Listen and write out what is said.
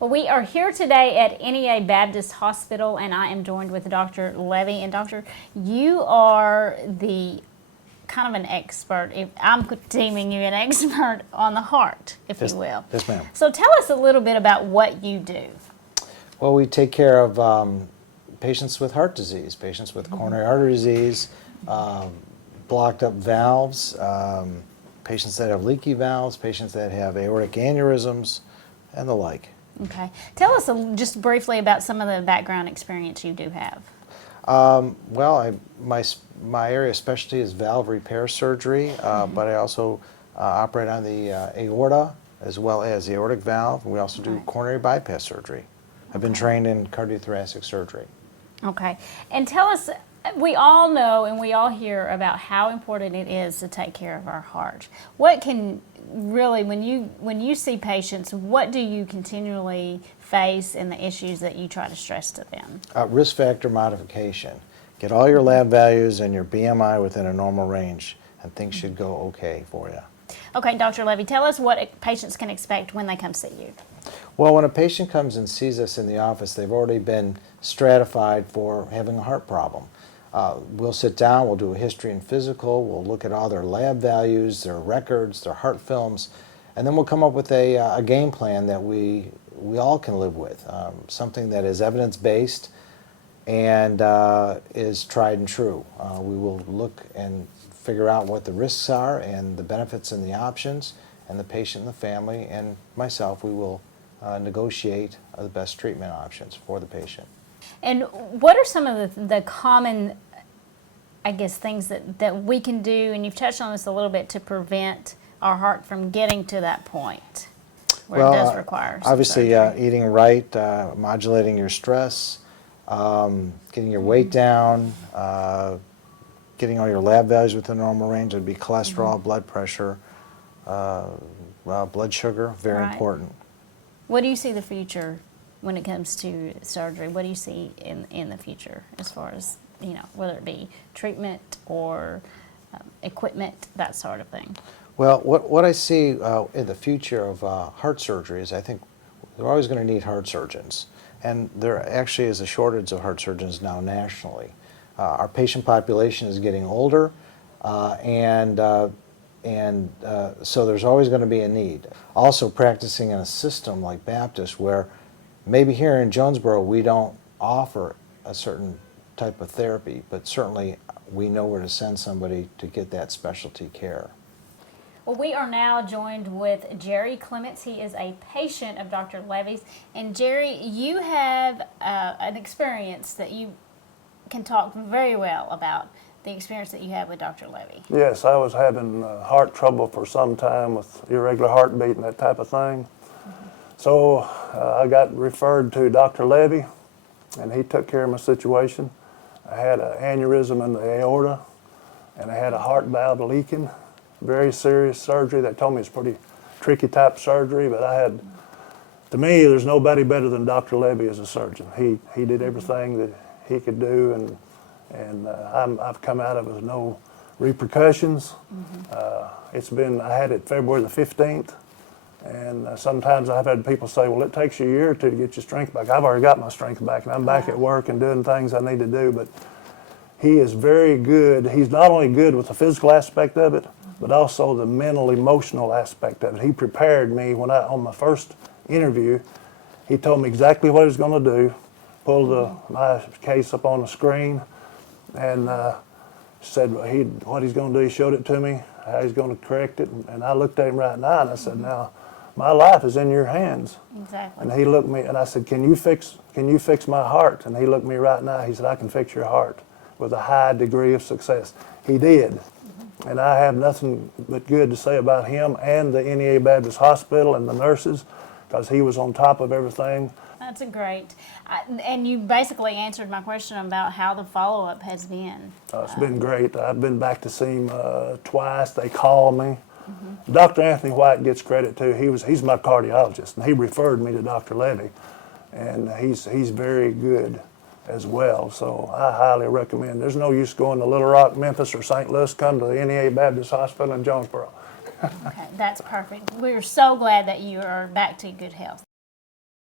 Well, we are here today at NEA Baptist Hospital, and I am joined with Dr. Levy. And Doctor, you are the kind of an expert. I'm deeming you an expert on the heart, if you will. Yes, ma'am. So tell us a little bit about what you do. Well, we take care of patients with heart disease, patients with coronary artery disease, blocked up valves, patients that have leaky valves, patients that have aortic aneurysms, and the like. Okay. Tell us just briefly about some of the background experience you do have. Well, my area of specialty is valve repair surgery, but I also operate on the aorta as well as the aortic valve. We also do coronary bypass surgery. I've been trained in cardiothoracic surgery. Okay. And tell us, we all know and we all hear about how important it is to take care of our heart. What can really, when you see patients, what do you continually face in the issues that you try to stress to them? Risk factor modification. Get all your lab values and your BMI within a normal range, and things should go okay for you. Okay, Dr. Levy, tell us what patients can expect when they come see you. Well, when a patient comes and sees us in the office, they've already been stratified for having a heart problem. We'll sit down, we'll do a history and physical, we'll look at all their lab values, their records, their heart films, and then we'll come up with a game plan that we all can live with, something that is evidence-based and is tried and true. We will look and figure out what the risks are and the benefits and the options, and the patient and the family and myself, we will negotiate the best treatment options for the patient. And what are some of the common, I guess, things that we can do, and you've touched on this a little bit, to prevent our heart from getting to that point where it does require some obviously surgery? Eating right, modulating your stress, getting your weight down, getting all your lab values within normal range. It would be cholesterol, blood pressure, blood sugar, very important. What do you see the future when it comes to surgery? What do you see in the future as far as, whether it be treatment or equipment, that sort of thing? Well, what I see in the future of heart surgery is I think we're always going to need heart surgeons. And there actually is a shortage of heart surgeons now nationally. Our patient population is getting older, so there's always going to be a need. Also, practicing in a system like Baptist, where maybe here in Jonesboro we don't offer a certain type of therapy, but certainly we know where to send somebody to get that specialty care. Well, we are now joined with Jerry Clements. He is a patient of Dr. Levy's. And Jerry, you have an experience that you can talk very well about, the experience that you had with Dr. Levy. Yes, I was having heart trouble for some time with irregular heartbeat and that type of thing. So I got referred to Dr. Levy, and he took care of my situation. I had an aneurysm in the aorta, and I had a heart valve leaking. Very serious surgery. They told me it's pretty tricky type surgery, but to me, there's nobody better than Dr. Levy as a surgeon. He did everything that he could do, and I've come out of it with no repercussions. I had it February the 15th, and sometimes I've had people say, well, it takes you a year or two to get your strength back. I've already got my strength back, and I'm back at work and doing things I need to do, but he is very good. He's not only good with the physical aspect of it, but also the mental, emotional aspect of it. He prepared me on my first interview. He told me exactly what he was going to do, pulled my case up on the screen, and said what he's going to do. He showed it to me, how he's going to correct it, and I looked at him right now, and I said, now, my life is in your hands. Exactly. And he looked at me, and I said, can you fix my heart? And he looked at me right now, he said, I can fix your heart with a high degree of success. He did. And I have nothing but good to say about him and the NEA Baptist Hospital and the nurses, because he was on top of everything. That's great. And you basically answered my question about how the follow-up has been. It's been great. I've been back to see him twice. They call me. Dr. Anthony White gets credit too. He's my cardiologist, and he referred me to Dr. Levy, and he's very good as well. So I highly recommend. There's no use going to Little Rock, Memphis, or St. Louis. Come to the NEA Baptist Hospital in Jonesboro. Okay, that's perfect. We're so glad that you are back to good health.